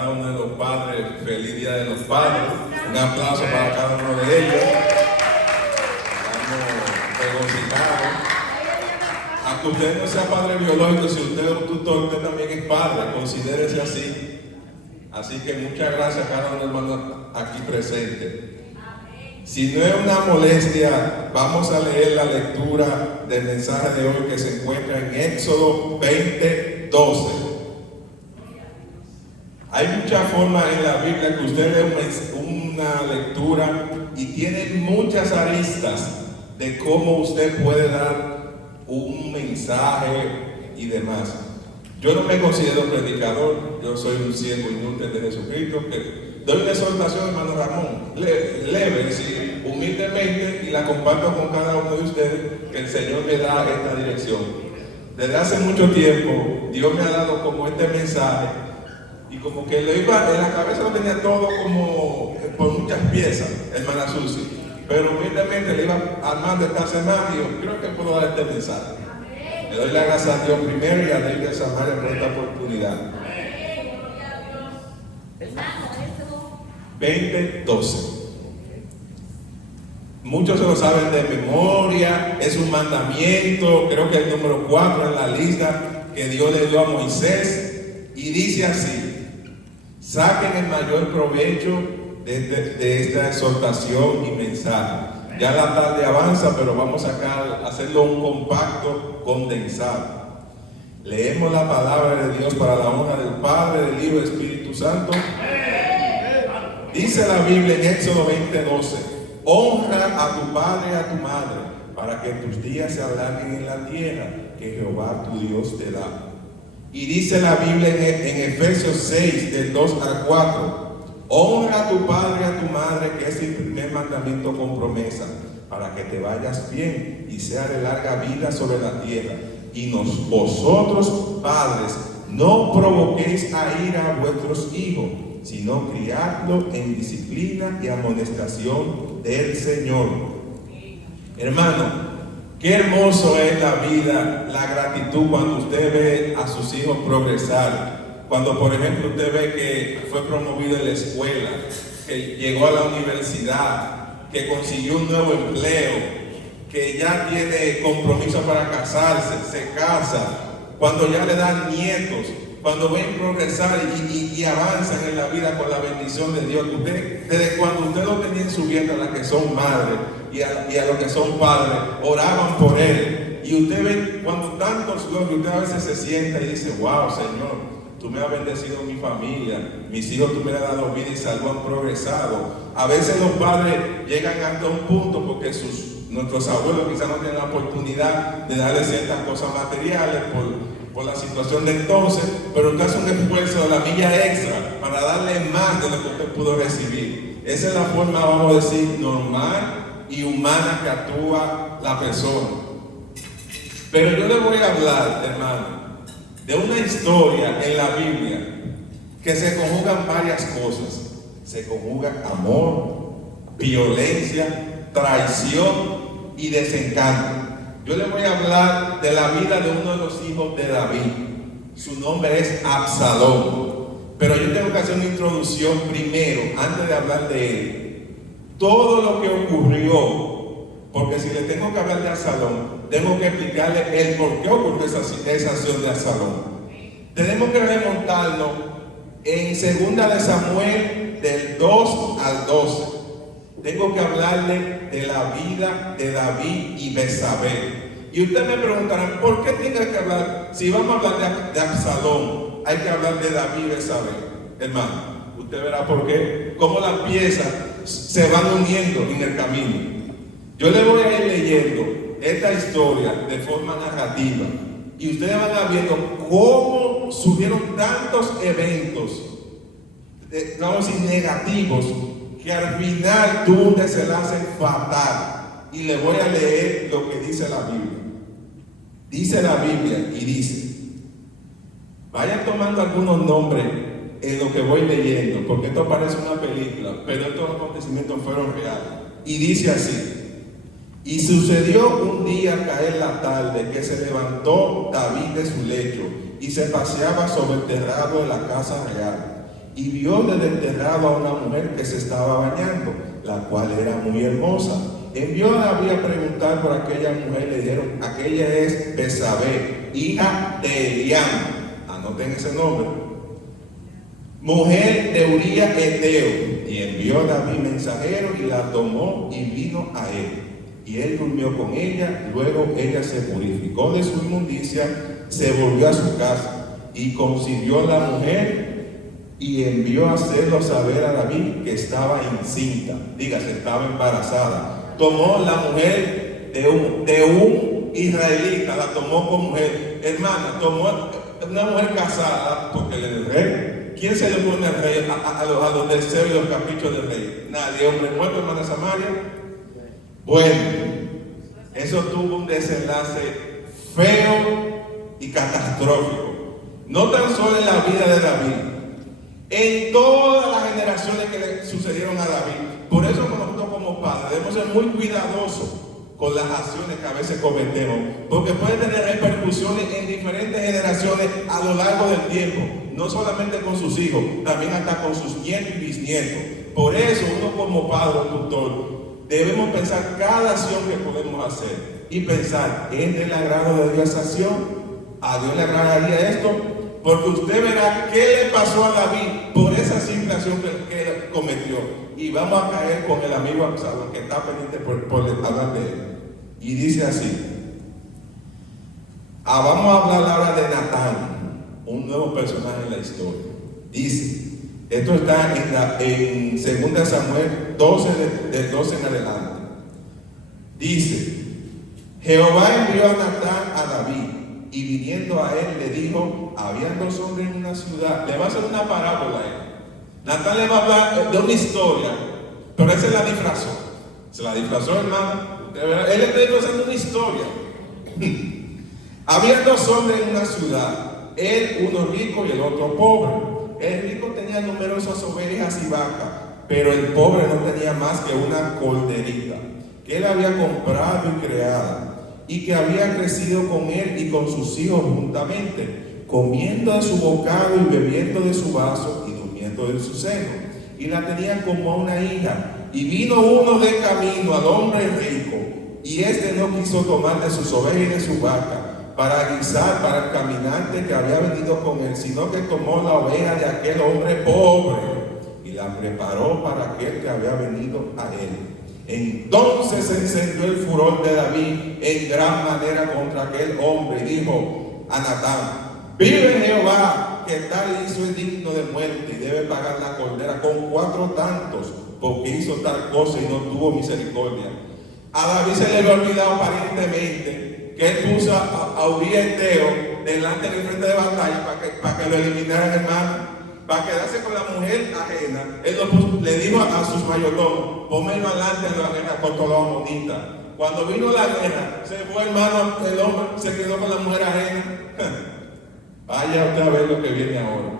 Cada uno de los padres, feliz Día de los Padres. Un aplauso para cada uno de ellos. Estamos regocijados. Aunque usted no sea padre biológico, si usted es un tutor, usted también es padre, considérese así. Así que muchas gracias a cada uno de los hermanos aquí presentes. Si no es una molestia, vamos a leer la lectura del mensaje de hoy que se encuentra en Éxodo 20:12. Hay muchas formas en la Biblia que usted lee una lectura y tiene muchas aristas de cómo usted puede dar un mensaje y demás. Yo no me considero predicador, yo soy un siervo inútil de Jesucristo, que doy una exhortación, hermano Ramón, leve, sí, humildemente, y la comparto con cada uno de ustedes, que el Señor me da esta dirección. Desde hace mucho tiempo, Dios me ha dado como este mensaje, y como que lo iba, en la cabeza lo tenía todo como por muchas piezas, hermana Susi, pero humildemente le iba armando esta semana y yo creo que puedo dar este mensaje. Le doy la gracia a Dios primero y a David de Samaria por esta oportunidad. 20:12. Muchos se lo saben de memoria, es un mandamiento, creo que el número 4 en la lista que Dios le dio a Moisés, y dice así: saquen el mayor provecho de esta exhortación y mensaje. Ya la tarde avanza, pero vamos a hacerlo un compacto, condensado. Leemos la palabra de Dios para la honra del Padre, del Hijo y del Espíritu Santo. Dice la Biblia en Éxodo 20:12: honra a tu padre y a tu madre, para que tus días se alarguen en la tierra que Jehová tu Dios te da. Y dice la Biblia en Efesios 6, del 2 al 4: honra a tu padre y a tu madre, que es el primer mandamiento con promesa, para que te vayas bien y sea de larga vida sobre la tierra. Y vosotros, padres, no provoquéis a ira a vuestros hijos, sino criadlos en disciplina y amonestación del Señor. Hermano, qué hermoso es la vida, la gratitud cuando usted ve a sus hijos progresar. Cuando, por ejemplo, usted ve que fue promovido en la escuela, que llegó a la universidad, que consiguió un nuevo empleo, que ya tiene compromiso para casarse, se casa, cuando ya le dan nietos, cuando ven progresar y avanzan en la vida con la bendición de Dios. Usted, desde cuando usted lo tenía en su vientre, a las que son madres y a los que son padres, oraban por él. Y usted ve cuando tantos logros, usted a veces se sienta y dice: wow, Señor, tú me has bendecido mi familia, mis hijos tú me has dado vida y salud, han progresado. A veces los padres llegan hasta un punto porque nuestros abuelos quizás no tienen la oportunidad de darle ciertas cosas materiales por la situación de entonces, pero usted hace un esfuerzo de la milla extra para darle más de lo que usted pudo recibir. Esa es la forma, vamos a decir, normal y humana que actúa la persona. Pero yo le voy a hablar, hermano, de una historia en la Biblia que se conjugan varias cosas. Se conjuga amor, violencia, traición y desencanto. Yo le voy a hablar de la vida de uno de los hijos de David. Su nombre es Absalón. Pero yo tengo que hacer una introducción primero, antes de hablar de él. Todo lo que ocurrió, porque si le tengo que hablar de Absalón, tengo que explicarle el por qué ocurrió esa acción de Absalón. Tenemos que remontarnos en 2 de Samuel, del 2 al 12. Tengo que hablarle de la vida de David y Betsabé. Y ustedes me preguntarán: ¿por qué tiene que hablar? Si vamos a hablar de Absalón, hay que hablar de David y Betsabé. Hermano, usted verá por qué, cómo las piezas se van uniendo en el camino. Yo le voy a ir leyendo esta historia de forma narrativa y ustedes van a viendo cómo surgieron tantos eventos, vamos a decir, negativos, que al final tuvo un desenlace fatal. Y le voy a leer lo que dice la Biblia. Dice la Biblia y dice: vayan tomando algunos nombres en lo que voy leyendo, porque esto parece una película, pero estos acontecimientos fueron reales. Y dice así: y sucedió un día caer la tarde, que se levantó David de su lecho y se paseaba sobre el terrado de la casa real. y vio desde el terrado a una mujer que se estaba bañando, la cual era muy hermosa. Envió a David a preguntar por aquella mujer. Le dijeron: aquella es Betsabé, hija de Eliam. Anoten ese nombre. Mujer de Uría Eteo. Y envió a David mensajero y la tomó y vino a él. Y él durmió con ella. Luego ella se purificó de su inmundicia, se volvió a su casa y concibió la mujer y envió a hacerlo saber a David que estaba encinta. Dígase, estaba embarazada. Tomó la mujer de un israelita, la tomó como mujer. Hermana, tomó una mujer casada, porque el rey. ¿Quién se le pone al rey, a los deseos y los caprichos del rey? Nadie. Hombre muerto, hermana Samaria. Bueno, eso tuvo un desenlace feo y catastrófico. No tan solo en la vida de David, en todas las generaciones que le sucedieron a David. Por eso nosotros como padres debemos ser muy cuidadosos con las acciones que a veces cometemos, porque puede tener repercusiones en diferentes generaciones a lo largo del tiempo, no solamente con sus hijos, también hasta con sus nietos y bisnietos. Por eso uno como padre o tutor debemos pensar cada acción que podemos hacer y pensar: ¿es del agrado de Dios esa acción? ¿A Dios le agradaría esto? Porque usted verá qué le pasó a David por esa simple acción que cometió. Y vamos a caer con el amigo Absalón, que está pendiente por hablar de él. Y dice así. Vamos a hablar ahora de Natán, un nuevo personaje en la historia. Dice, esto está en 2 Samuel 12, del 12 en adelante. Dice: Jehová envió a Natán a David, y viniendo a él le dijo: habían dos hombres en una ciudad. Le va a hacer una parábola a él. Natán le va a hablar de una historia, pero él se la disfrazó. Se la disfrazó, hermano. Él está disfrazando una historia. Había dos hombres en una ciudad, él uno rico y el otro pobre. El rico tenía numerosas ovejas y vacas, pero el pobre no tenía más que una corderita que él había comprado y creada, y que había crecido con él y con sus hijos juntamente, comiendo de su bocado y bebiendo de su vaso y durmiendo de su seno, y la tenían como a una hija. Y vino uno de camino al hombre rico, y éste no quiso tomar de sus ovejas y de su vaca para guisar para el caminante que había venido con él, sino que tomó la oveja de aquel hombre pobre y la preparó para aquel que había venido a él. Entonces se encendió el furor de David en gran manera contra aquel hombre, y dijo a Natán: vive Jehová, que tal hizo es digno de muerte, y debe pagar la cordera con 4 tantos, porque hizo tal cosa y no tuvo misericordia. A David se le había olvidado aparentemente que él puso a Uría Eteo delante del frente de batalla para que lo eliminaran, hermano. Para quedarse con la mujer ajena, él le dijo a sus mayordomos: pónmelo adelante en la guerra contra los amonitas. Cuando vino la guerra, se fue, hermano, el hombre se quedó con la mujer ajena. Vaya usted a ver lo que viene ahora.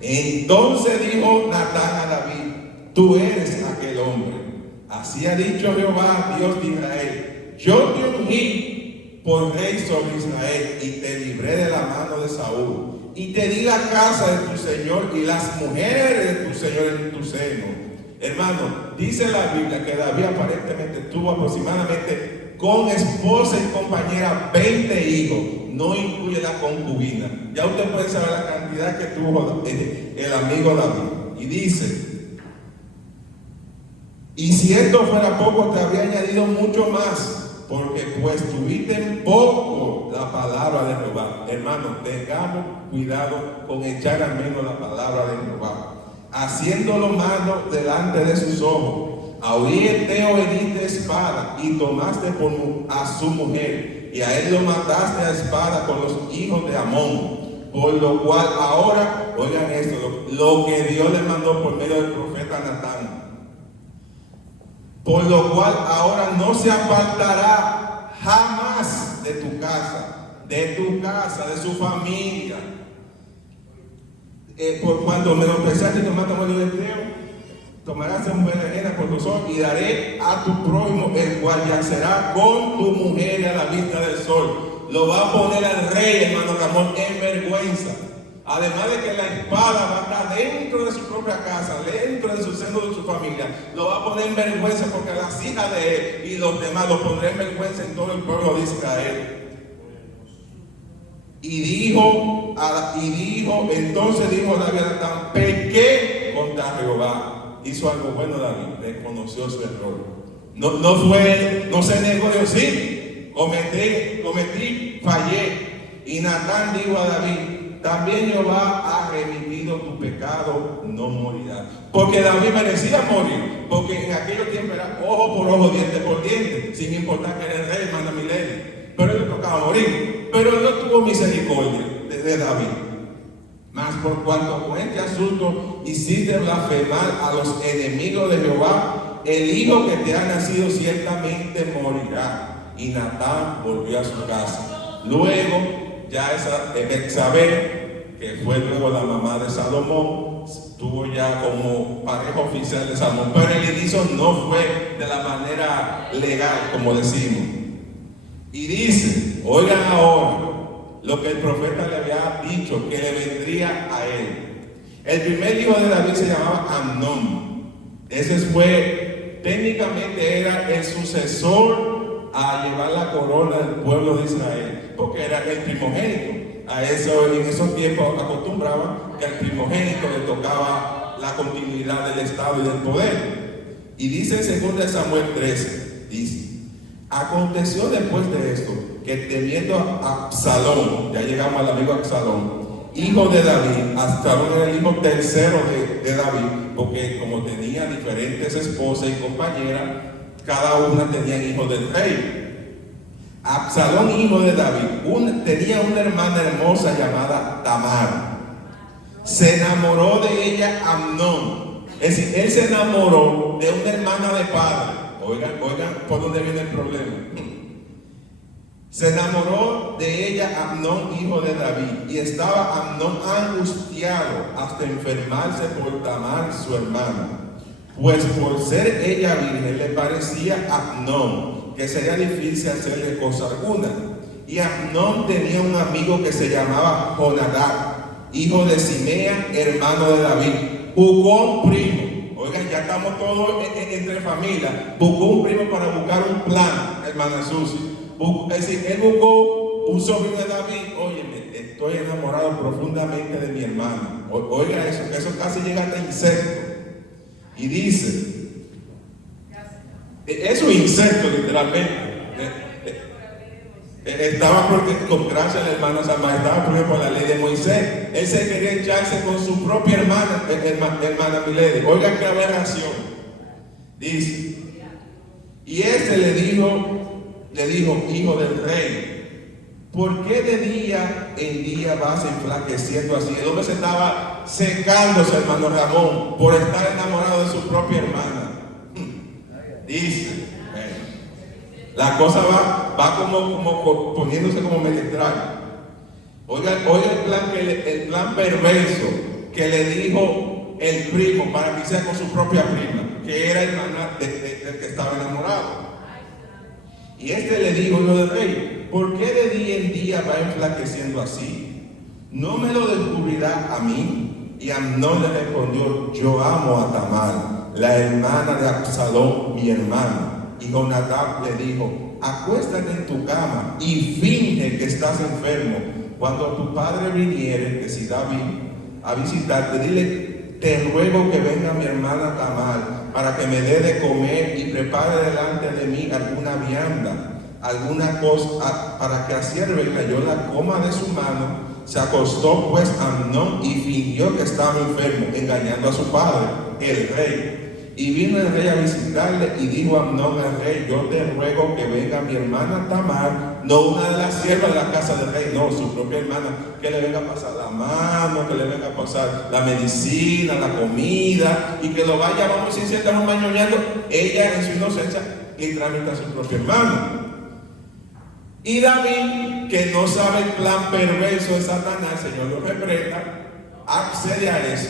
Entonces dijo Natán a David: tú eres aquel hombre. Así ha dicho Jehová, Dios de Israel: yo te ungí por rey sobre Israel, y te libré de la mano de Saúl, y te di la casa de tu Señor y las mujeres de tu Señor en tu seno. Hermano, dice la Biblia que David aparentemente tuvo aproximadamente con esposa y compañera 20 hijos, no incluye la concubina. Ya usted puede saber la cantidad que tuvo el amigo David. Y dice: y si esto fuera poco, te habría añadido mucho más, porque pues tuviste en poco la palabra de Jehová. Hermano, tengamos cuidado con echar a menos la palabra de Jehová, haciéndolo malo delante de sus ojos. A Uría Eteo heriste espada y tomaste a su mujer, y a él lo mataste a espada con los hijos de Amón. Por lo cual ahora, oigan esto, lo que Dios le mandó por medio del profeta Natán. Por lo cual ahora no se apartará jamás de tu casa, de su familia. Por cuando me lo pensaste y tomaste a de Eteo, tomarás a mujer ajena por tus ojos, y daré a tu prójimo, el cual yacerá con tu mujer a la vista del sol. Lo va a poner al rey, hermano Ramón, en vergüenza. Además de que la espada va a estar dentro de su propia casa, dentro de su seno de su familia, lo va a poner en vergüenza porque las hijas de él y los demás lo pondrán en vergüenza en todo el pueblo de Israel. Entonces dijo David a Natán: pequé contra Jehová. Hizo algo bueno David, reconoció su error. No se negó, dijo: sí, cometí, fallé. Y Natán dijo a David: también Jehová ha remitido tu pecado, no morirás. Porque David merecía morir, porque en aquellos tiempos era ojo por ojo, diente por diente, sin importar que era el rey, manda mi ley. Pero él le tocaba morir. Pero él no tuvo misericordia de David. Mas por cuanto con este asunto hiciste blasfemar a los enemigos de Jehová, el hijo que te ha nacido ciertamente morirá. Y Natán volvió a su casa. Luego, ya Betsabé, que fue luego la mamá de Salomón, estuvo ya como pareja oficial de Salomón. Pero el inicio no fue de la manera legal, como decimos. Y dice: oigan ahora lo que el profeta le había dicho que le vendría a él. El primer hijo de David se llamaba Amnón. Ese fue, técnicamente era el sucesor a llevar la corona del pueblo de Israel, porque era el primogénito. En esos tiempos acostumbraban que al primogénito le tocaba la continuidad del estado y del poder. Y dice en 2 Samuel 13, dice: aconteció después de esto que temiendo a Absalón, ya llegamos al amigo Absalón, hijo de David. Absalón era el hijo tercero de David, porque como tenía diferentes esposas y compañeras, cada una tenía hijos del rey. Absalón, hijo de David, tenía una hermana hermosa llamada Tamar. Se enamoró de ella Amnón. Es decir, él se enamoró de una hermana de padre. Oigan por dónde viene el problema. Se enamoró de ella Amnón, hijo de David, y estaba Amnón angustiado hasta enfermarse por Tamar, su hermana. Pues por ser ella virgen le parecía a Amnón que sería difícil hacerle cosa alguna. Y Amnón tenía un amigo que se llamaba Jonadab, hijo de Simea, hermano de David. Buscó un primo. Oigan, ya estamos todos entre familia. Buscó un primo para buscar un plan, hermana Susi. Es decir, él buscó un sobrino de David. Óyeme, estoy enamorado profundamente de mi hermano. Oiga eso casi llega hasta incesto. Y dice, es un incesto literalmente. Estaba con gracia a la hermana Salma, estaba por la ley de Moisés. Él se quería echarse con su propia hermana Milady. Oiga qué aberración. Dice, y este le dijo, hijo del rey, ¿por qué de día en día vas enflaqueciendo así? El hombre se estaba secándose, hermano Ramón, por estar enamorado de su propia hermana. Dice, la cosa va como poniéndose como medio extraño. Oiga el plan perverso que le dijo el primo para que sea con su propia prima, que era hermana del que estaba enamorado. Y le dijo, hijo del rey, ¿por qué de día en día va enflaqueciendo así? ¿No me lo descubrirá a mí? Y Amnón le respondió, yo amo a Tamar, la hermana de Absalón, mi hermano. Y Jonadab le dijo, acuéstate en tu cama y finge que estás enfermo. Cuando tu padre viniere, que si David, a visitarte, dile, te ruego que venga mi hermana Tamar para que me dé de comer y prepare delante de mí alguna vianda, alguna cosa, para que así venga yo la coma de su mano. Se acostó pues Amnón y fingió que estaba enfermo, engañando a su padre, el rey. Y vino el rey a visitarle y dijo a Amnón al rey, yo te ruego que venga mi hermana Tamar, no una de las siervas de la casa del rey, no, su propia hermana, que le venga a pasar la mano, que le venga a pasar la medicina, la comida, y que lo vaya, vamos a decir, si estamos mañoneando, ella en su inocencia, literalmente a su propia hermana. Y David, que no sabe el plan perverso de Satanás, el Señor lo reprenda, accede a eso.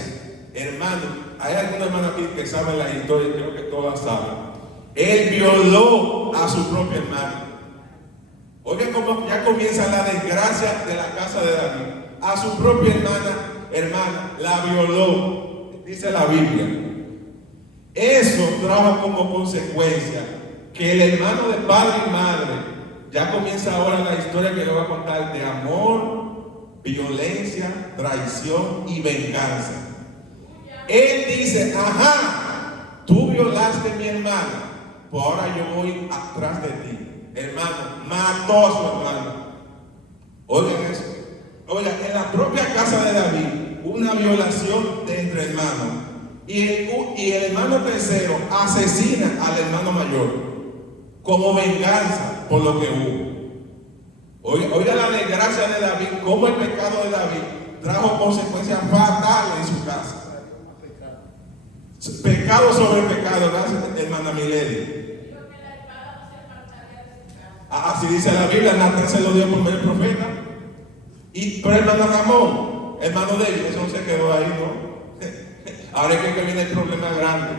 Hermano, hay alguna hermana aquí que sabe la historia, creo que todas saben. Él violó a su propia hermana. Oigan cómo ya comienza la desgracia de la casa de David. a su propia hermana, la violó, dice la Biblia. Eso trajo como consecuencia que el hermano de padre y madre, ya comienza ahora la historia que le voy a contar de amor, violencia, traición y venganza. Él dice, ajá, tú violaste a mi hermana, pues ahora yo voy atrás de ti. Hermano, mató a su hermano. Oigan eso. Oigan, en la propia casa de David, una violación de entre hermanos. Y el hermano tercero asesina al hermano mayor como venganza por lo que hubo. Oiga la desgracia de David, cómo el pecado de David trajo consecuencias fatales en su casa. Pecado sobre pecado, gracias hermana Milady. Así dice la Biblia, Natán se lo dio por medio del profeta. Pero hermano Ramón, hermano de ellos, eso no se quedó ahí, ¿no? Ahora es que viene el problema grande.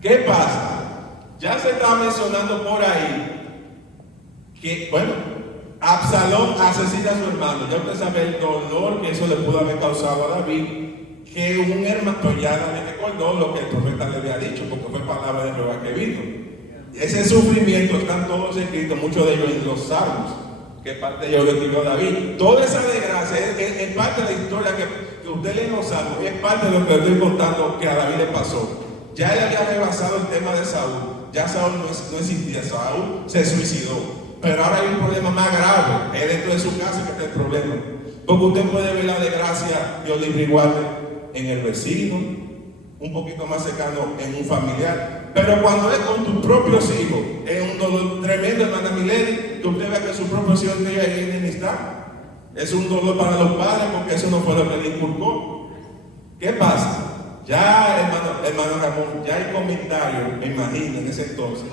¿Qué pasa? Ya se está mencionando por ahí que, bueno, Absalón asesina a su hermano. Ya usted sabe el dolor que eso le pudo haber causado a David, que un hermano, pues ya le recordó lo que el profeta le había dicho, porque fue palabra de Jehová que vino. Ese sufrimiento están todos escritos, muchos de ellos en los Salmos, que parte de ellos lo escribió David. Toda esa desgracia es parte de la historia que usted lee en los Salmos, es parte de lo que estoy contando que a David le pasó. Ya él había rebasado el tema de Saúl, ya Saúl no existía, Saúl se suicidó. Pero ahora hay un problema más grave, es dentro de su casa que está el problema. Porque usted puede ver la desgracia, Dios libre y guarde, en el vecino, un poquito más cercano en un familiar. Pero cuando es con tus propios hijos, es un dolor tremendo, hermana Milady, que usted vea que sus propios hijos tienen ahí enemistad. Es un dolor para los padres porque eso no fue lo que le inculcó. ¿Qué pasa? Ya, hermano Ramón, ya hay comentarios, me imagino, en ese entonces.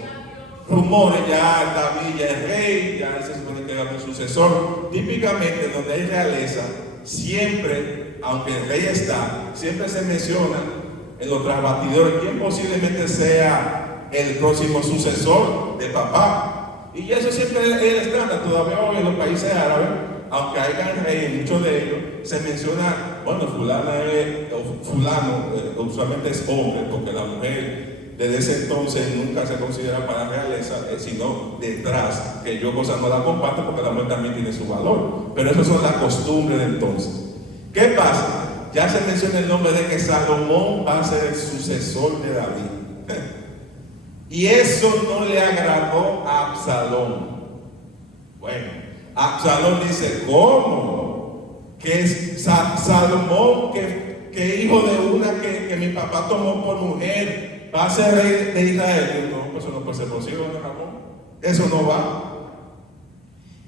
Rumores, ya David ya es rey, ya se supone que era un sucesor. Típicamente, donde hay realeza, siempre, aunque el rey está, siempre se menciona en los trasbatidores quién posiblemente sea el próximo sucesor de papá. Y eso siempre es el estándar. Todavía hoy en los países árabes, aunque hayan reyes, muchos de ellos, se menciona, bueno, fulano, usualmente es hombre, porque la mujer desde ese entonces nunca se considera para la realeza, sino detrás, que yo cosa no la comparto porque la mujer también tiene su valor. Pero esas son las costumbres de entonces. ¿Qué pasa? Ya se menciona el nombre de que Salomón va a ser el sucesor de David. Y eso no le agradó a Absalón. Bueno, Absalón dice, ¿cómo? Que Salomón, que hijo de una que mi papá tomó por mujer, va a ser rey de Israel. No, pues eso no puede ser posible, ¿no, Ramón? Eso no va.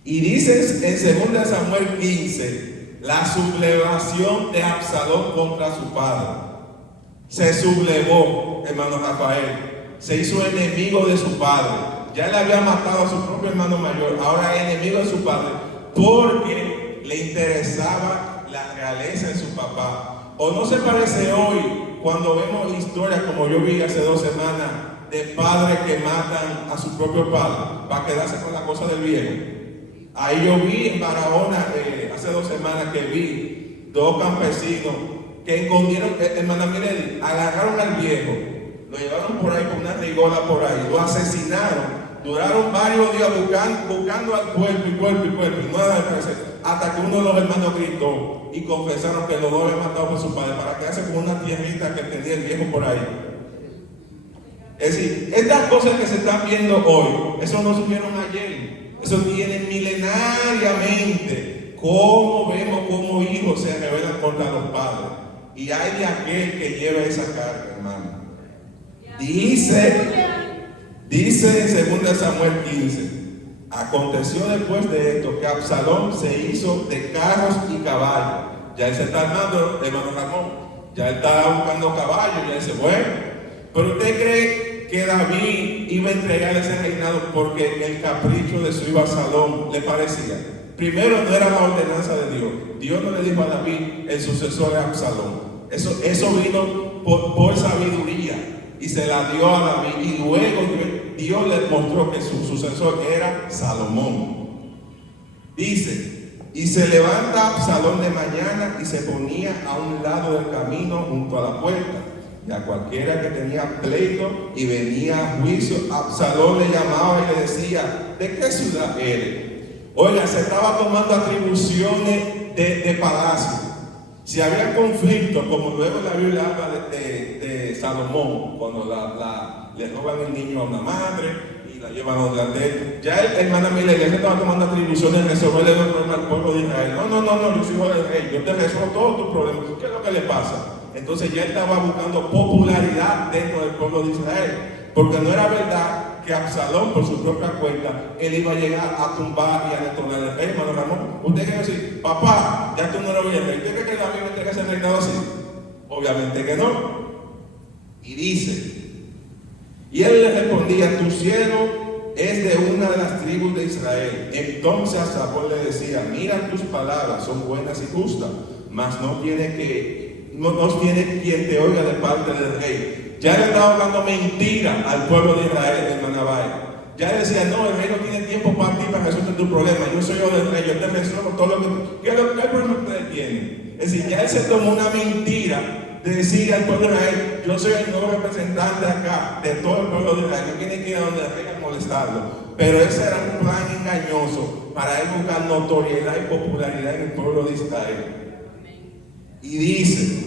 Y dice en 2 Samuel 15, la sublevación de Absalón contra su padre. Se sublevó, hermano Rafael. Se hizo enemigo de su padre. Ya le había matado a su propio hermano mayor. Ahora es enemigo de su padre porque le interesaba la realeza de su papá. ¿O no se parece hoy cuando vemos historias como yo vi hace 2 semanas de padres que matan a su propio padre para quedarse con la cosa del viejo? Ahí yo vi en Barahona hace 2 semanas que vi 2 campesinos que escondieron, hermana Milady, agarraron al viejo, lo llevaron por ahí con una rigola por ahí, lo asesinaron, duraron varios días buscando al cuerpo y nada de parecer, hasta que uno de los hermanos gritó y confesaron que los dos habían matado por su padre para quedarse con una tierrita que tenía el viejo por ahí. Es decir, estas cosas que se están viendo hoy, eso no surgieron ayer. Eso viene milenariamente. Cómo vemos cómo hijos se rebelan contra los padres. Y hay de aquel que lleva esa carga, hermano. Dice en 2 Samuel 15, aconteció después de esto que Absalón se hizo de carros y caballos. Ya él se está armando, hermano Ramón. Ya él está buscando caballos. Ya dice, bueno, pero usted cree que David iba a entregar ese reinado porque el capricho de su hijo Absalón le parecía. Primero, no era la ordenanza de Dios. Dios no le dijo a David el sucesor de Absalón. Eso vino por sabiduría y se la dio a David. Y luego Dios le mostró que su sucesor era Salomón. Dice, Y se levanta Absalón de mañana y se ponía a un lado del camino junto a la puerta. Y a cualquiera que tenía pleito y venía a juicio, Absalón le llamaba y le decía: ¿de qué ciudad eres? Oiga, se estaba tomando atribuciones de palacio. Si había conflicto, como luego la Biblia habla de Salomón, cuando le roban el niño a una madre y la llevan a donde él, ya hermana Mila, ya se estaba tomando atribuciones en resolverle el problema al pueblo de Israel. No, yo soy hijo del rey, yo te resuelvo todos tus problemas. ¿Qué es lo que le pasa? Entonces ya estaba buscando popularidad dentro del pueblo de Israel, porque no era verdad que Absalón, por su propia cuenta, él iba a llegar a tumbar y a detonar el rey. Hermano Ramón, usted quiere decir: papá, ya tú no eres el rey. ¿Usted cree que David va a entregar ese reinado así? Obviamente que no. Y dice, y él le respondía: tu siervo es de una de las tribus de Israel. Entonces Absalón le decía: mira, tus palabras son buenas y justas, mas no tiene quien te oiga de parte del rey. Ya le estaba hablando mentira al pueblo de Israel, hermana Vaya. Ya decía: no, el rey no tiene tiempo para ti para resolver tu problema. Yo soy yo del rey, yo te resuelvo todo lo que... ¿Qué problema ustedes tienen? Es decir, ya él se tomó una mentira de decir al pueblo de Israel: yo soy el nuevo representante acá de todo el pueblo de Israel, que tiene que ir a donde el rey a molestarlo. Pero ese era un plan engañoso para él buscar notoriedad y popularidad en el pueblo de Israel. Y dice,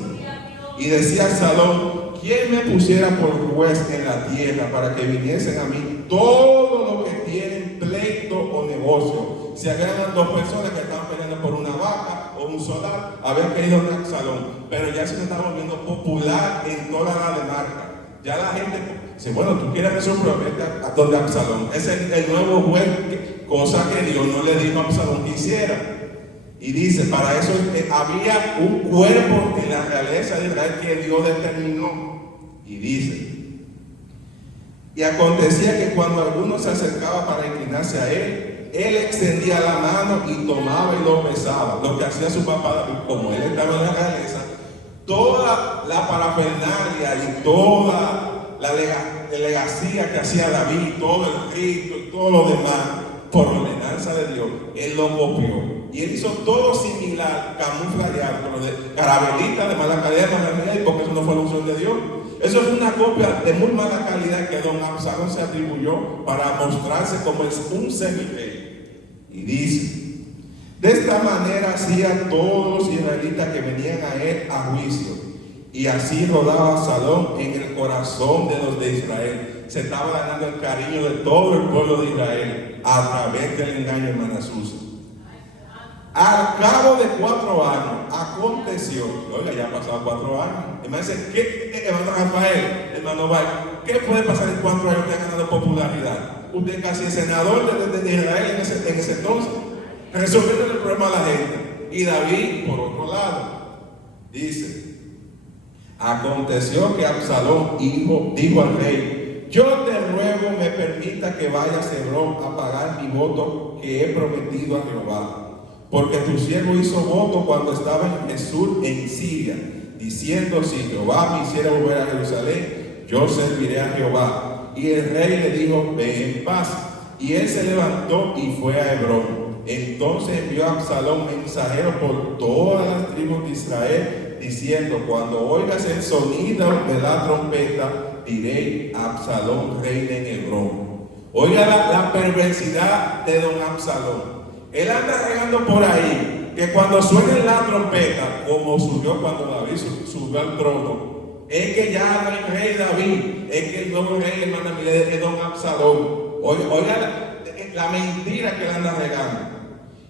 y decía Absalón: ¿quién me pusiera por juez en la tierra para que viniesen a mí todos los que tienen pleito o negocio? Si habían dos personas que estaban peleando por una vaca o un solar, habían querido un Absalón. Pero ya se está volviendo popular en toda la demarca. Ya la gente dice: bueno, tú quieres resolver a donde Absalón. Es el nuevo juez, cosa que Dios no le dijo a Absalón que hiciera. Y dice, para eso había un cuerpo en la realeza de Israel que Dios determinó. Y dice, y acontecía que cuando alguno se acercaba para inclinarse a él, él extendía la mano y tomaba y lo besaba. Lo que hacía su papá, como él estaba en la realeza, toda la parafernalia y toda la legacía que hacía David, todo el rito y todo lo demás, por ordenanza de Dios, él lo copió. Y él hizo todo similar, camuflajeado, con lo de carabelita de mala calidad, porque eso no fue la unción de Dios. Eso es una copia de muy mala calidad que don Absalón se atribuyó para mostrarse como un semirrey. Y dice, de esta manera hacía todos los israelitas que venían a él a juicio. Y así rodaba Absalón en el corazón de los de Israel. Se estaba ganando el cariño de todo el pueblo de Israel a través del engaño, hermana Susa. Al cabo de 4 años aconteció, oiga, ya han pasado 4 años. Hermano dice, hermano Rafael, hermano Valle, ¿qué puede pasar en 4 años que ha ganado popularidad? Usted casi es senador de Israel en ese entonces, resolviendo el problema a la gente. Y David, por otro lado, dice, aconteció que Absalón dijo al rey: yo te ruego me permita que vaya a Hebrón a pagar mi voto que he prometido a Jehová. Porque tu siervo hizo voto cuando estaba en Jesús en Siria, diciendo: si Jehová me hiciera volver a Jerusalén, yo serviré a Jehová. Y el rey le dijo: ve en paz. Y él se levantó y fue a Hebrón. Entonces envió a Absalón mensajeros por todas las tribus de Israel, diciendo: cuando oigas el sonido de la trompeta, diré: Absalón reina en Hebrón. Oiga la perversidad de don Absalón. Él anda regando por ahí que cuando suene la trompeta, como surgió cuando David subió al trono, es que ya no hay rey David, es que el nuevo rey, hermana Mila, es don Absalón. Oiga la mentira que él anda regando.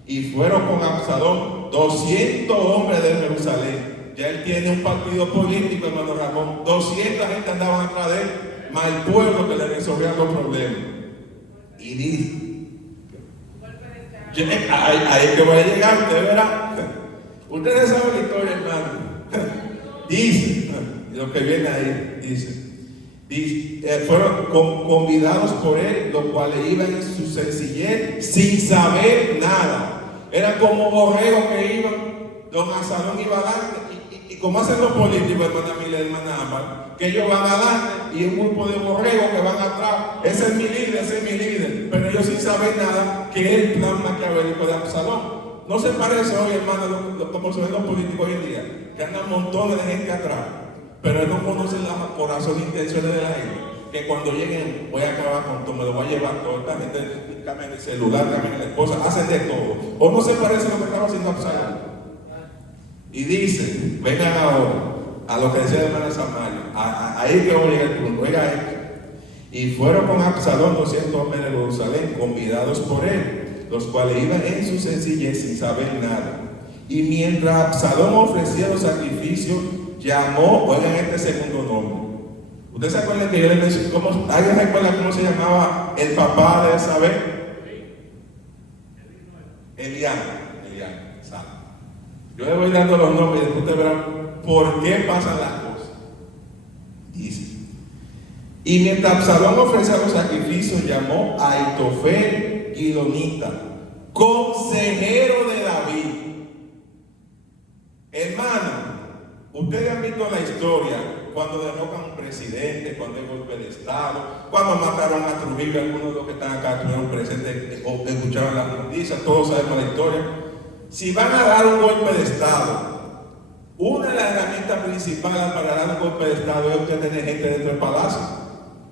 Y fueron con Absalón 200 hombres de Jerusalén. Ya él tiene un partido político, hermano Ramón. 200 gente andaban atrás de él, más el pueblo que le resolvía los problemas. Y dice, ahí que voy a llegar, usted verá. Ustedes saben la historia, hermano. Dice, lo que viene ahí, dice, fueron convidados por él, los cuales iban en su sencillez, sin saber nada. Eran como borregos que iban, don Absalón iba adelante, y como hacen los políticos, hermana Mila, hermana Ámbar, que ellos van adelante y un grupo de borregos que van atrás. Ese es mi líder, pero ellos sin saber nada que es el plan maquiavélico de Absalón. No se parece hoy, hermano, como se ven los políticos hoy en día, que andan montones de gente atrás, pero él no conoce la corazón e intenciones de la gente. Que cuando lleguen, voy a acabar con todo, me lo voy a llevar todo. Esta gente cambia el celular, cambia la esposa, hacen de todo. O no se parece a lo que estaba haciendo Absalón. Y dice, vengan ahora a lo que decía el hermano Samaria, ahí que voy a llegar el punto, oiga esto. Y fueron con Absalón 200 hombres de Jerusalén, convidados por él, los cuales iban en su sencillez sin saber nada. Y mientras Absalón ofrecía los sacrificios, llamó, oigan este segundo nombre. ¿Ustedes se acuerdan que yo les mencioné, alguien recuerda cómo se llamaba el papá de Isabel? Eliab, exacto. Yo le voy dando los nombres y después ustedes verán por qué pasan las cosas. Dice, y mientras Absalón ofrecía los sacrificios, llamó a Aitofel Gilonita, consejero de David. Hermano, ustedes han visto la historia cuando derrocan a un presidente, cuando hay golpe de Estado, cuando mataron a Trujillo, algunos de los que están acá estuvieron presentes o escucharon las noticias, todos sabemos la historia. Si van a dar un golpe de Estado, una de las herramientas principales para dar un golpe de Estado es usted tener gente dentro del palacio.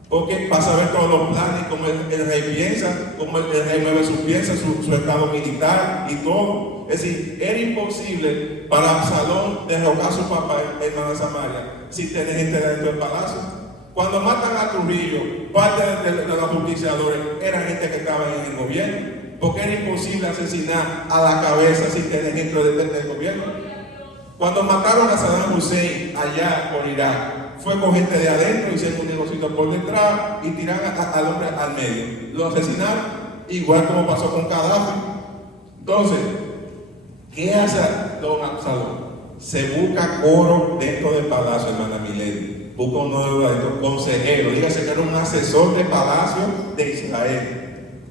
Porque para saber todos los planes, cómo el rey piensa, cómo el rey mueve su piensa, su estado militar y todo. Es decir, era imposible para Absalón derrocar a su papá, hermana Samaria, sin tener gente dentro del palacio. Cuando matan a Trujillo, parte de los justiciadores eran gente que estaba en el gobierno, porque era imposible asesinar a la cabeza sin tener gente del gobierno. Cuando mataron a Saddam Hussein allá por Irak, fue con gente de adentro, hicieron un negocio por detrás y tiraron al hombre al medio. Lo asesinaron, igual como pasó con Gaddafi. Entonces, ¿qué hace don Absalón? Se busca coro dentro del palacio, hermana Milady. Busca uno de estos consejeros, dígase que era un asesor de palacio de Israel.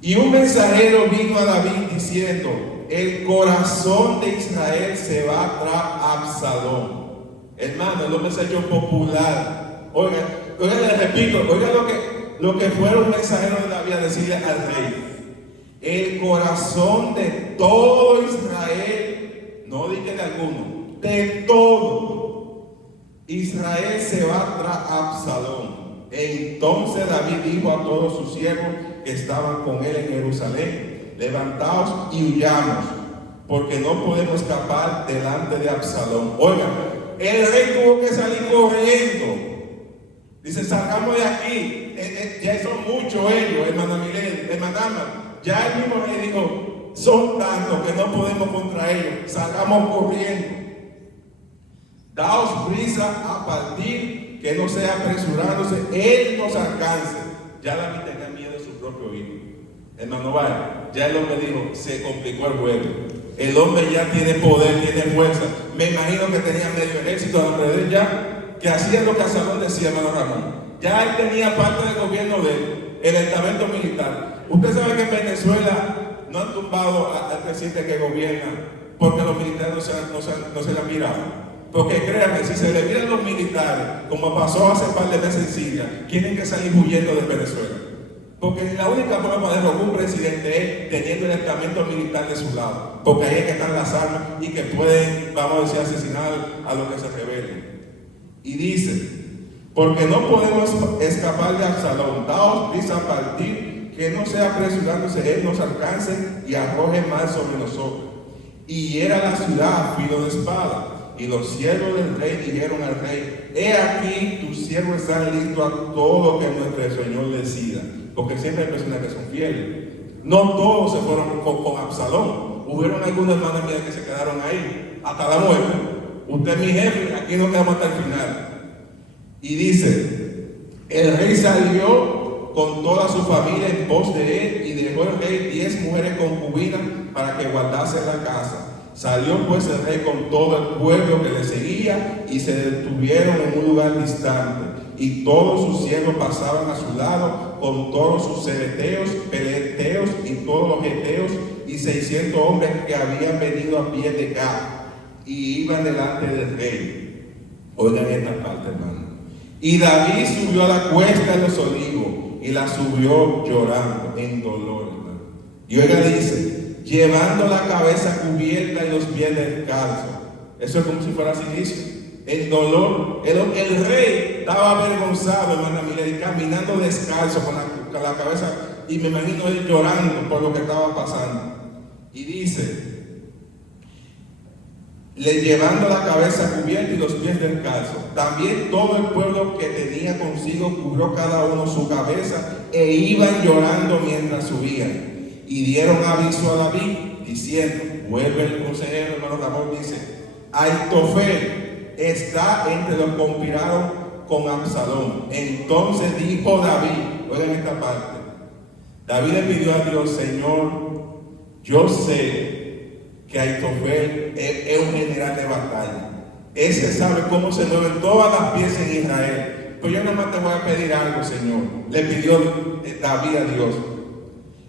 Y un mensajero vino a David diciendo: el corazón de Israel se va tras Absalón. Hermano, el hombre se ha hecho popular. Oigan, les repito, oigan lo que fueron mensajeros de David a decirle al rey. El corazón de todo Israel, no dije de alguno, de todo Israel se va tras Absalón. Entonces David dijo a todos sus siervos que estaban con él en Jerusalén: levantaos y huyamos, porque no podemos escapar delante de Absalón. Oigan, el rey tuvo que salir corriendo. Dice: salgamos de aquí. Ya son muchos ellos, hermana Milena, hermana. Ya el mismo rey dijo: son tantos que no podemos contra ellos. Salgamos corriendo. Daos prisa a partir, que no sea apresurándose, él nos alcance. Ya David tenía miedo de su propio hijo. Hermano, vaya, ya el hombre dijo: se complicó el juego. El hombre ya tiene poder, tiene fuerza. Me imagino que tenía medio ejército alrededor de él ya, que hacía lo que Absalón decía, hermano Ramón. Ya él tenía parte del gobierno de él, el estamento militar. Usted sabe que en Venezuela no han tumbado al presidente que gobierna porque los militares no se le han mirado. Porque créanme, si se le miran los militares, como pasó hace un par de meses en Siria, tienen que salir huyendo de Venezuela. Porque la única forma de derrocar un presidente es teniendo el estamento militar de su lado. Porque ahí es que están las armas y que pueden, vamos a decir, asesinar a los que se rebelen. Y dice: porque no podemos escapar de Absalón, daos prisa a partir, que no sea apresurándose él nos alcance y arroje mal sobre nosotros. Y era la ciudad a filo de espada. Y los siervos del rey dijeron al rey: he aquí, tus siervos están listos a todo lo que nuestro Señor decida. Porque siempre hay personas que son fieles. No todos se fueron con Absalón. Hubieron algunos hermanos míos que se quedaron ahí hasta la muerte. Usted es mi jefe, aquí nos quedamos hasta el final. Y dice: el rey salió con toda su familia en pos de él, y dejó el rey 10 mujeres concubinas para que guardasen la casa. Salió pues el rey con todo el pueblo que le seguía, y se detuvieron en un lugar distante. Y todos sus siervos pasaban a su lado, con todos sus cereteos, peleteos y todos los geteos, y 600 hombres que habían venido a pie de Gad, y iban delante del rey. Oigan esta parte, hermano. Y David subió a la cuesta de los olivos, y la subió llorando en dolor, hermano. Y oiga, dice: llevando la cabeza cubierta y los pies descalzos. Eso es como si fuera silicio. El dolor, el rey estaba avergonzado, hermana Milady, caminando descalzo con la cabeza, y me imagino él llorando por lo que estaba pasando. Y dice, le llevando la cabeza cubierta y los pies descalzos. También todo el pueblo que tenía consigo cubrió cada uno su cabeza e iban llorando mientras subían. Y dieron aviso a David diciendo, vuelve el consejero, hermano Ramón, dice, Aitofel está entre los que conspiraron con Absalón. Entonces dijo David, oigan esta parte, David le pidió a Dios, Señor, yo sé que Aitofel es un general de batalla. Ese sabe cómo se mueven todas las piezas en Israel. Pues yo nada más te voy a pedir algo, Señor. Le pidió David a Dios.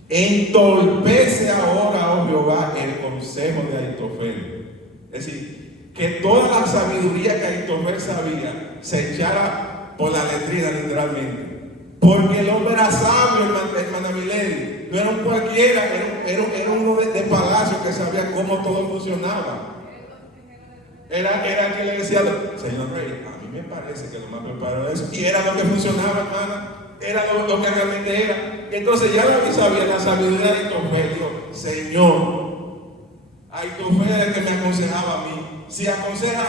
Entorpece ahora, oh Jehová, el consejo de Aitofel. Es decir, que toda la sabiduría que Aitofel sabía se echara por la letrina, literalmente. Porque el hombre era sabio, hermana Milady. No era un cualquiera, era uno de palacio que sabía cómo todo funcionaba. Era quien le decía, Señor Rey, a mí me parece que lo más preparado es eso. Y era lo que funcionaba, hermana. Era lo que realmente era. Entonces ya David sabía la sabiduría de Aitofel. Dijo, Señor, Aitofel es el que me aconsejaba a mí. Si aconseja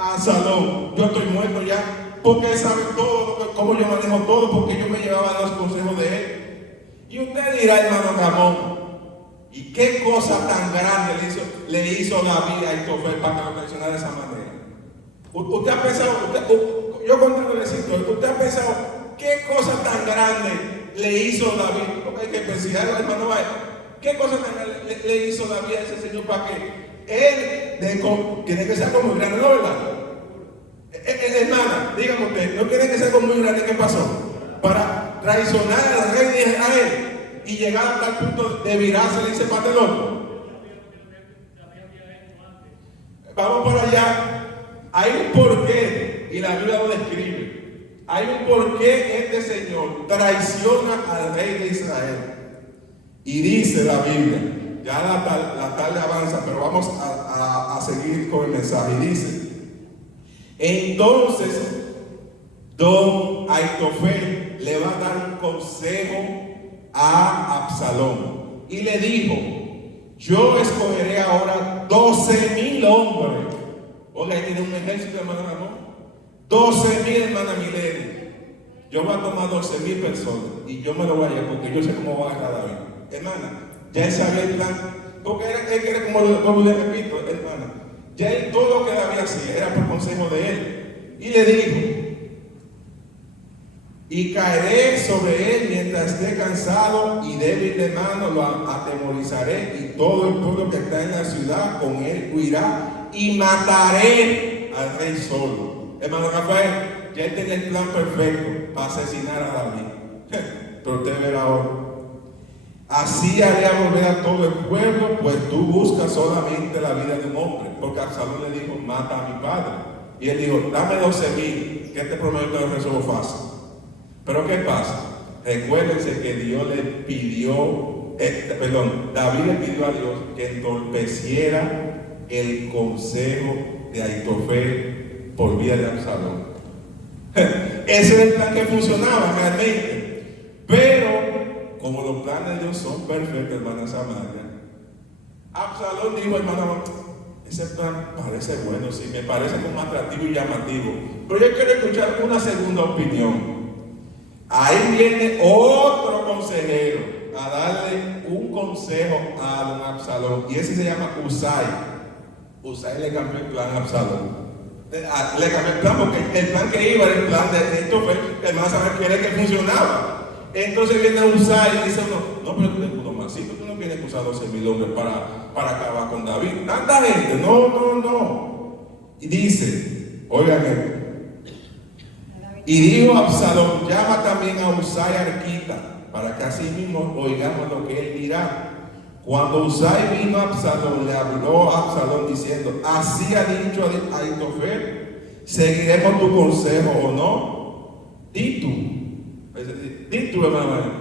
a Salón, yo estoy muerto ya. Porque él sabe todo, cómo yo manejo todo, porque yo me llevaba los consejos de él. Y usted dirá, hermano Ramón, ¿y qué cosa tan grande le hizo David a Aitofel para que lo mencionara de esa manera? Usted ha pensado, yo contándole esto, usted ha pensado, ¿qué cosa tan grande le hizo David? Porque hay que pensar, hermano, ¿qué cosa tan grande le hizo David a ese señor para que él tiene que ser como muy grande, ¿no, verdad? Hermana, dígame usted, ¿no tiene que ser como muy grande? ¿Qué pasó? Para traicionar al rey de Israel y llegar hasta el punto de virarse, le dice Patelón. Vamos para allá. Hay un porqué, y la Biblia lo describe. Hay un porqué este señor traiciona al rey de Israel. Y dice la Biblia, ya la tarde avanza, pero vamos a seguir con el mensaje. Y dice, entonces don Aitofel le va a dar un consejo a Absalón y le dijo, yo escogeré ahora 12,000 hombres. Oiga, ahí tiene un ejército, hermano Ramón. 12,000, hermana Milady. Yo voy a tomar 12,000 personas y yo me lo voy a llevar porque yo sé cómo va a estar David. Hermana, ya él sabía el plan, porque él era como le repito, hermana, ya él todo lo que David hacía era por consejo de él. Y le dijo, y caeré sobre él mientras esté cansado y débil de mano, lo atemorizaré, y todo el pueblo que está en la ciudad con él huirá, y mataré al rey solo. Hermano Rafael, ya él tenía el plan perfecto para asesinar a David. Pero usted verá ahora. Así haré a volver a todo el pueblo, pues tú buscas solamente la vida de un hombre. Porque Absalón le dijo, mata a mi padre. Y él dijo, dame 12,000, que te prometo que lo resuelvo fácil. Pero ¿qué pasa? Recuérdense que Dios le pidió, David le pidió a Dios que entorpeciera el consejo de Aitofel por vía de Absalón. Ese era el plan que funcionaba realmente. Pero como los planes de Dios son perfectos, hermana Samaria, Absalón dijo, hermano, ese plan parece bueno, sí, me parece como atractivo y llamativo, pero yo quiero escuchar una segunda opinión. Ahí viene otro consejero a darle un consejo a don Absalón, y ese se llama Usai. Usai le cambió el plan a Absalón. Le cambió el plan porque el plan que iba era el plan de Aitofel, que el más saber que era el que funcionaba. Entonces viene a usar y dice, no, pero tú eres uno masito, tú no tienes que usar 12,000 hombres para acabar con David. Tanta gente, no. Y dice, oigan esto. Y dijo Absalón, llama también a Usai Arquita, para que así mismo oigamos lo que él dirá. Cuando Usai vino a Absalón, le habló a Absalón diciendo, así ha dicho a Aitofel, ¿seguiremos tu consejo o no? Di tú, hermano,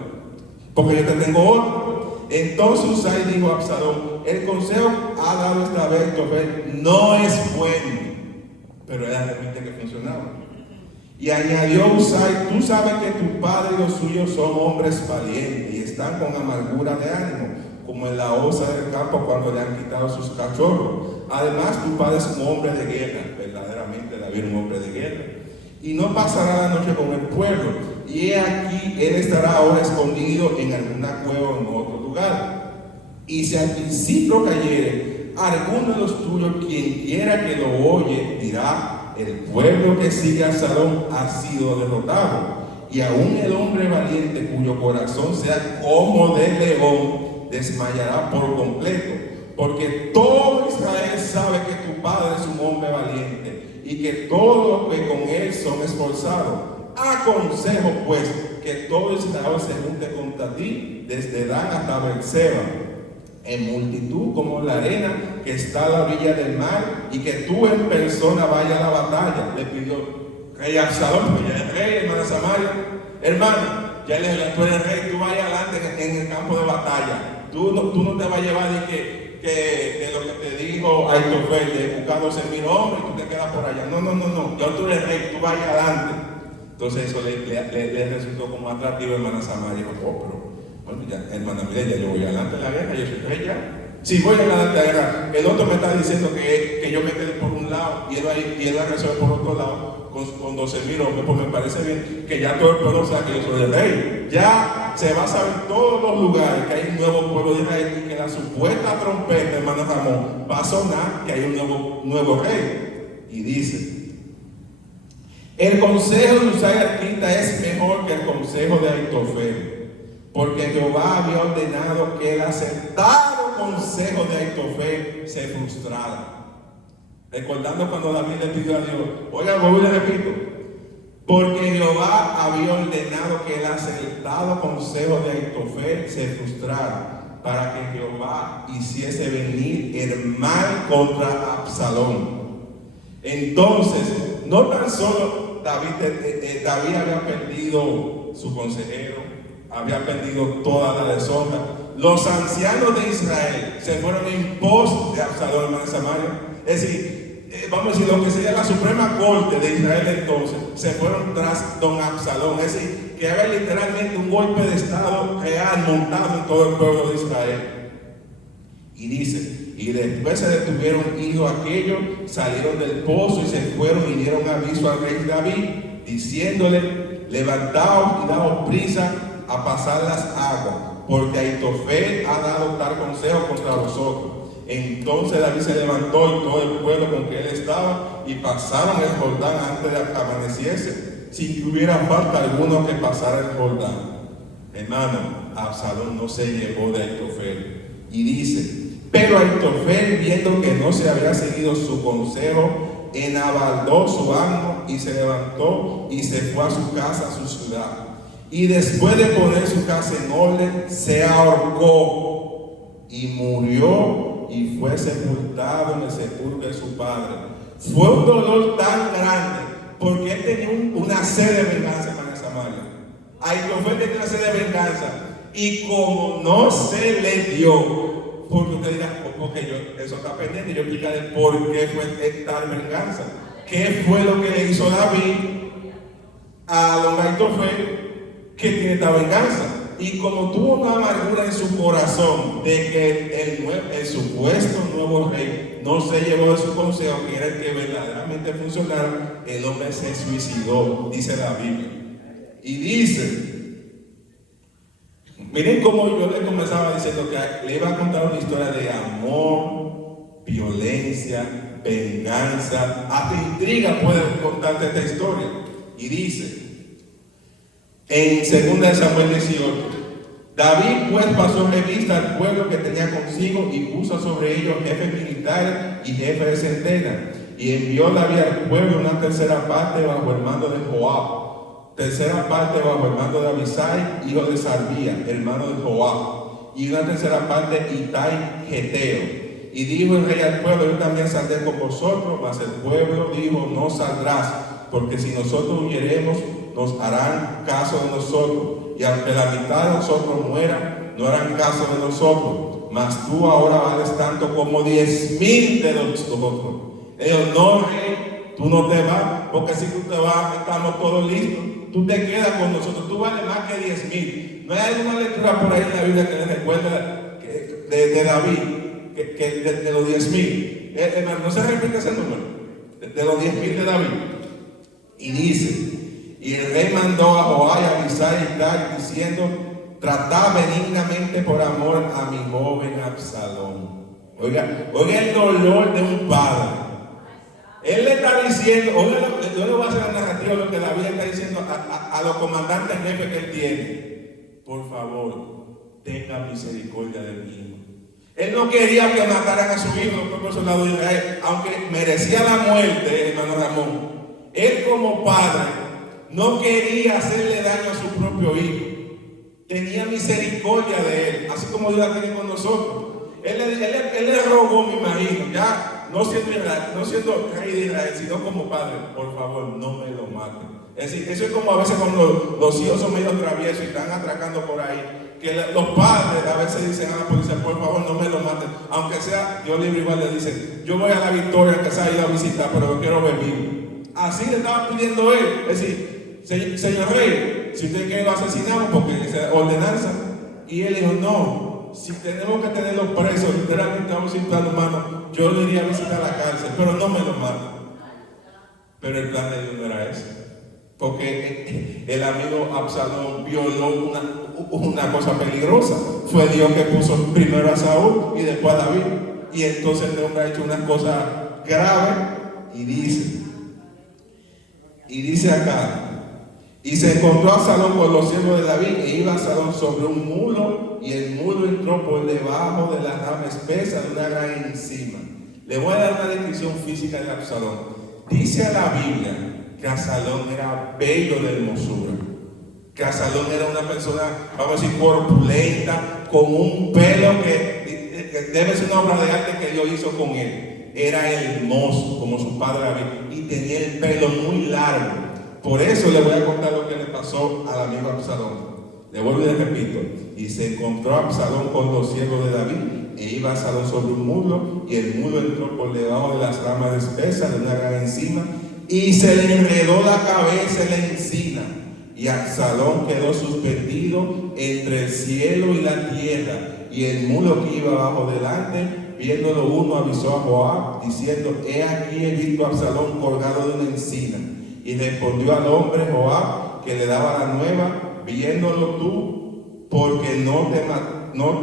porque yo te tengo otro. Entonces Usai dijo a Absalón: el consejo ha dado esta vez Ahitofel no es bueno. Pero era realmente que funcionaba. Y añadió Usai: tú sabes que tu padre y los suyos son hombres valientes y están con amargura de ánimo, como en la osa del campo cuando le han quitado sus cachorros. Además, tu padre es un hombre de guerra, verdaderamente David un hombre de guerra. Y no pasará la noche con el pueblo, y he aquí, él estará ahora escondido en alguna cueva o en otro lugar. Y si al principio cayere alguno de los tuyos, quien quiera que lo oye, dirá: el pueblo que sigue a Absalón ha sido derrotado. Y aún el hombre valiente, cuyo corazón sea como de león, desmayará por completo. Porque todo Israel sabe que tu padre es un hombre valiente y que todos los que con él son esforzados. Aconsejo pues que todo Israel se junte contra ti, desde Dan hasta Beerseba, en multitud como la arena que está a la orilla del mar, y que tú en persona vayas a la batalla. Le pidió rey Absalón, porque ya es rey, hermana Samaria. Hermano, ya le dijo: tú eres rey, tú vayas adelante en el campo de batalla. Tú no te vas a llevar de que lo que te dijo Ahitofel, de buscar 12,000 hombres y tú te quedas por allá. No. Ya tú eres rey, tú vayas adelante. Entonces eso le resultó como atractivo a hermana Samaria. Pero bueno, ya, hermana, mire, ya yo voy adelante en la guerra, yo soy rey ya. Si voy adelante en la guerra, el otro me está diciendo que yo me quede por un lado y él va a resolver por otro lado con 12,000 hombres. Pues me parece bien que ya todo el pueblo sabe que yo soy el rey. Ya se va a saber en todos los lugares que hay un nuevo pueblo de Israel y que la supuesta trompeta, hermano Ramón, va a sonar que hay un nuevo rey. Y dice: el consejo de Usai arquita es mejor que el consejo de Ahitofel, porque Jehová había ordenado que el acertado consejo de Ahitofel se frustrara. Recordando cuando David le pidió a Dios, oiga, vuelvo y le repito, porque Jehová había ordenado que el acertado consejo de Ahitofel se frustrara, para que Jehová hiciese venir el mal contra Absalón. Entonces, no tan solo David había perdido su consejero, había perdido toda la deshonra. Los ancianos de Israel se fueron en pos de Absalón, hermano Samaria. Es decir, vamos a decir, lo que sería la Suprema Corte de Israel entonces, se fueron tras don Absalón. Es decir, que había literalmente un golpe de estado real montado en todo el pueblo de Israel. Y dice: y después se detuvieron hijos aquellos, salieron del pozo y se fueron y dieron aviso al rey David, diciéndole: levantaos y daos prisa a pasar las aguas, porque Ahitofel ha dado tal consejo contra vosotros. Entonces David se levantó y todo el pueblo con que él estaba, y pasaron el Jordán antes de que amaneciese, sin que hubiera falta alguno que pasara el Jordán. Hermano, Absalón no se llevó de Ahitofel. Y dice: pero Ahitofel, viendo que no se había seguido su consejo, enabaldó su ánimo y se levantó y se fue a su casa, a su ciudad. Y después de poner su casa en orden, se ahorcó y murió y fue sepultado en el sepulcro de su padre. Fue un dolor tan grande porque él tenía una sed de venganza, hermana Samaria. Ahitofel tenía una sed de venganza, y como no se le dio, porque usted dirá, eso está pendiente, yo explicaré por qué fue tal venganza. ¿Qué fue lo que le hizo David a don Ahitofel que tiene esta venganza? Y como tuvo una amargura en su corazón de que el supuesto nuevo rey no se llevó de su consejo, que era el que verdaderamente funcionara, el hombre se suicidó, dice la Biblia. Y dice, miren cómo yo le comenzaba diciendo que le iba a contar una historia de amor, violencia, venganza, hasta intriga puede contarte esta historia. Y dice en 2 Samuel 18: David pues pasó revista al pueblo que tenía consigo y puso sobre ellos jefes militares y jefes de centena, y envió David al pueblo una tercera parte bajo el mando de Joab, tercera parte bajo el mando de Abisai, hijo de Sarbía, hermano de Joab, y una tercera parte Itai Geteo. Y dijo el rey al pueblo: yo también saldré con vosotros. Mas el pueblo dijo: no saldrás, porque si nosotros huyeremos, nos harán caso de nosotros, y aunque la mitad de nosotros muera, no harán caso de nosotros, mas tú ahora vales tanto como 10,000 de nosotros. Ellos, no, rey, tú no te vas, porque si tú te vas, estamos todos listos. Tú te quedas con nosotros, tú vales más que 10,000. No hay alguna lectura por ahí en la Biblia que les recuerda de David, de los 10,000. Hermano, no se repite ese número, de los 10,000 de David. Y dice, y el rey mandó a Joab y a Abisai y tal, diciendo, tratad benignamente por amor a mi joven Absalón. Oiga el dolor de un padre. Él le está diciendo, oiga, yo le voy a hacer la narrativa de lo que David está diciendo a los comandantes jefes que él tiene. Por favor, tenga misericordia de mi hijo. Él no quería que mataran a su hijo, los propios soldados de Israel, aunque merecía la muerte, hermano Ramón. Él como padre no quería hacerle daño a su propio hijo. Tenía misericordia de él, así como Dios la tiene con nosotros. Él le rogó, me imagino, ya no siendo rey de Israel, sino como padre, por favor, no me lo maten. Es decir, eso es como a veces cuando los hijos son medio traviesos y están atracando por ahí, que los padres a veces dicen a la policía, por favor, no me lo maten. Aunque sea, Dios libre, igual le dicen, yo voy a la Victoria, que se ha ido a visitar, pero yo quiero ver vivo. Así le estaba pidiendo él. Es decir, señor rey, si usted quiere lo asesinamos porque es ordenanza. Y él dijo, no, si tenemos que tenerlos presos, literalmente estamos sin plan humano, yo le iría a visitar la cárcel, pero no me lo maten. Pero el plan de Dios no era ese. Porque el amigo Absalón violó una cosa peligrosa. Fue Dios que puso primero a Saúl y después a David. Y entonces el hombre ha hecho una cosa grave y dice acá, y se encontró Absalón con los siervos de David, e iba Absalón sobre un mulo, y el mulo entró por debajo de la rama espesa de una gran encima. Le voy a dar una descripción física de Absalón. Dice a la Biblia que Absalón era bello de hermosura, que Absalón era una persona, vamos a decir, corpulenta, con un pelo que debe ser una obra de arte que Dios hizo con él. Era hermoso como su padre David y tenía el pelo muy largo. Por eso le voy a contar lo que le pasó al amigo Absalón. Le vuelvo y le repito. Y se encontró Absalón con los siervos de David, e iba Absalón sobre un mulo, y el mulo entró por debajo de las ramas espesas de una gran encima, y se le enredó la cabeza en la encina, y Absalón quedó suspendido entre el cielo y la tierra, y el mulo que iba abajo delante, viéndolo uno, avisó a Joab, diciendo, he aquí he visto a Absalón colgado de una encina. Y respondió al hombre Joab, que le daba la nueva, viéndolo tú, porque no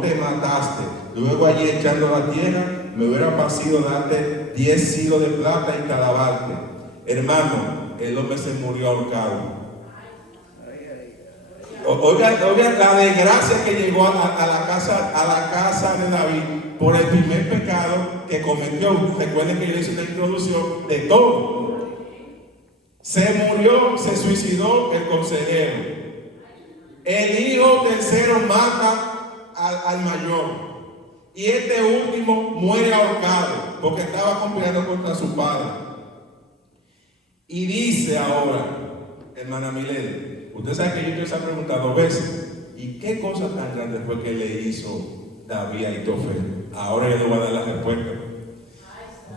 te mataste. Luego allí echando la tierra, me hubiera parecido darte 10 silos de plata y calabarte. Hermano, el hombre se murió ahorcado. Oiga la desgracia que llegó a la casa de David por el primer pecado que cometió. Recuerden que yo hice una introducción de todo. Se murió, se suicidó el consejero. El hijo tercero mata al mayor. Y este último muere ahorcado porque estaba conspirando contra su padre. Y dice ahora, hermana Milena, usted sabe que yo te he preguntado 2 veces, ¿y qué cosa tan grande fue que le hizo David a Aitofel? Ahora yo le voy a dar la respuesta.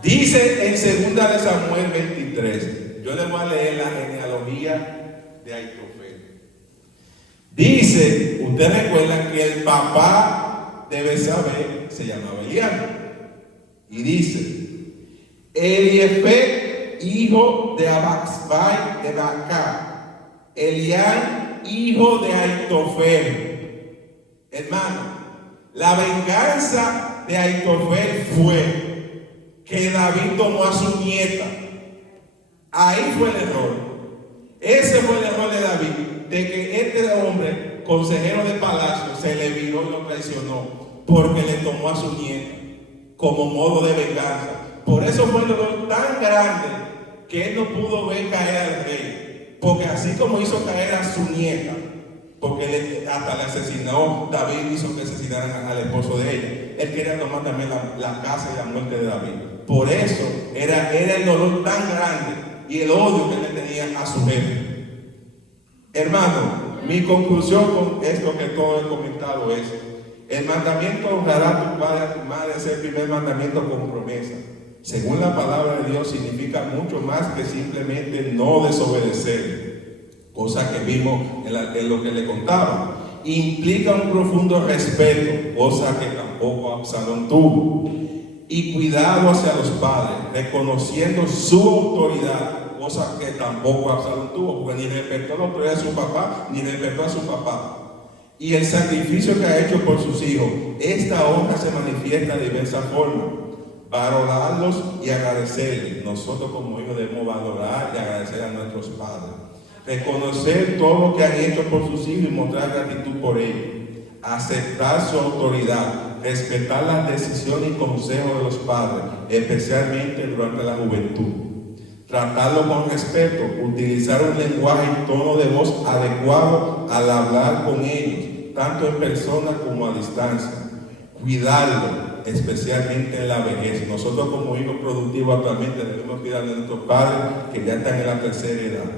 Dice en 2 Samuel 23, yo le voy a leer la genealogía de Aitofel. Dice, ustedes recuerdan que el papá de Betsabé se llamaba Elián. Y dice, Eliefet, hijo de Abaxbai de Bacá, Elián, hijo de Aitofel. Hermano, la venganza de Aitofel fue que David tomó a su nieta. Ahí fue el error. Ese fue el error de David, de que este hombre, consejero de palacio, se le viró y lo traicionó porque le tomó a su nieta como modo de venganza. Por eso fue el dolor tan grande que él no pudo ver caer al rey, porque así como hizo caer a su nieta, porque hasta le asesinó, David hizo que asesinaran al esposo de ella. Él quería tomar también la casa y la muerte de David. Por eso era el dolor tan grande y el odio que le tenía a su jefe. Hermano, mi conclusión con esto que todo he comentado es El mandamiento honrará a tu padre y a tu madre es el primer mandamiento con promesa. Según la palabra de Dios, significa mucho más que simplemente no desobedecer, cosa que vimos en lo que le contaba. Implica un profundo respeto, cosa que tampoco Absalón tuvo, y cuidado hacia los padres, reconociendo su autoridad, cosa que tampoco Absalón tuvo, porque ni respetó la autoridad de su papá, ni respetó a su papá. Y el sacrificio que ha hecho por sus hijos, esta honra se manifiesta de diversas formas. Valorarlos y agradecerles. Nosotros como hijos debemos valorar y agradecer a nuestros padres. Reconocer todo lo que han hecho por sus hijos y mostrar gratitud por ellos. Aceptar su autoridad. Respetar las decisiones y consejos de los padres, especialmente durante la juventud. Tratarlo con respeto. Utilizar un lenguaje y tono de voz adecuado al hablar con ellos, tanto en persona como a distancia. Cuidarlo, especialmente en la vejez. Nosotros como hijos productivos actualmente debemos cuidar de nuestros padres que ya están en la tercera edad.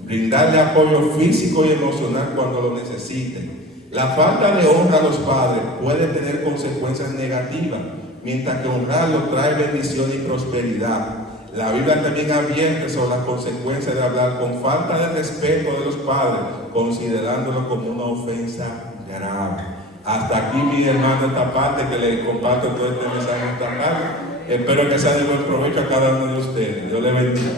Brindarle apoyo físico y emocional cuando lo necesiten. La falta de honra a los padres puede tener consecuencias negativas, mientras que honrarlos trae bendición y prosperidad. La Biblia también advierte sobre las consecuencias de hablar con falta de respeto de los padres, considerándolo como una ofensa grave. Hasta aquí, mi hermano, esta parte que le comparto todo este mensaje esta tarde. Espero que sea de buen provecho a cada uno de ustedes. Dios le bendiga.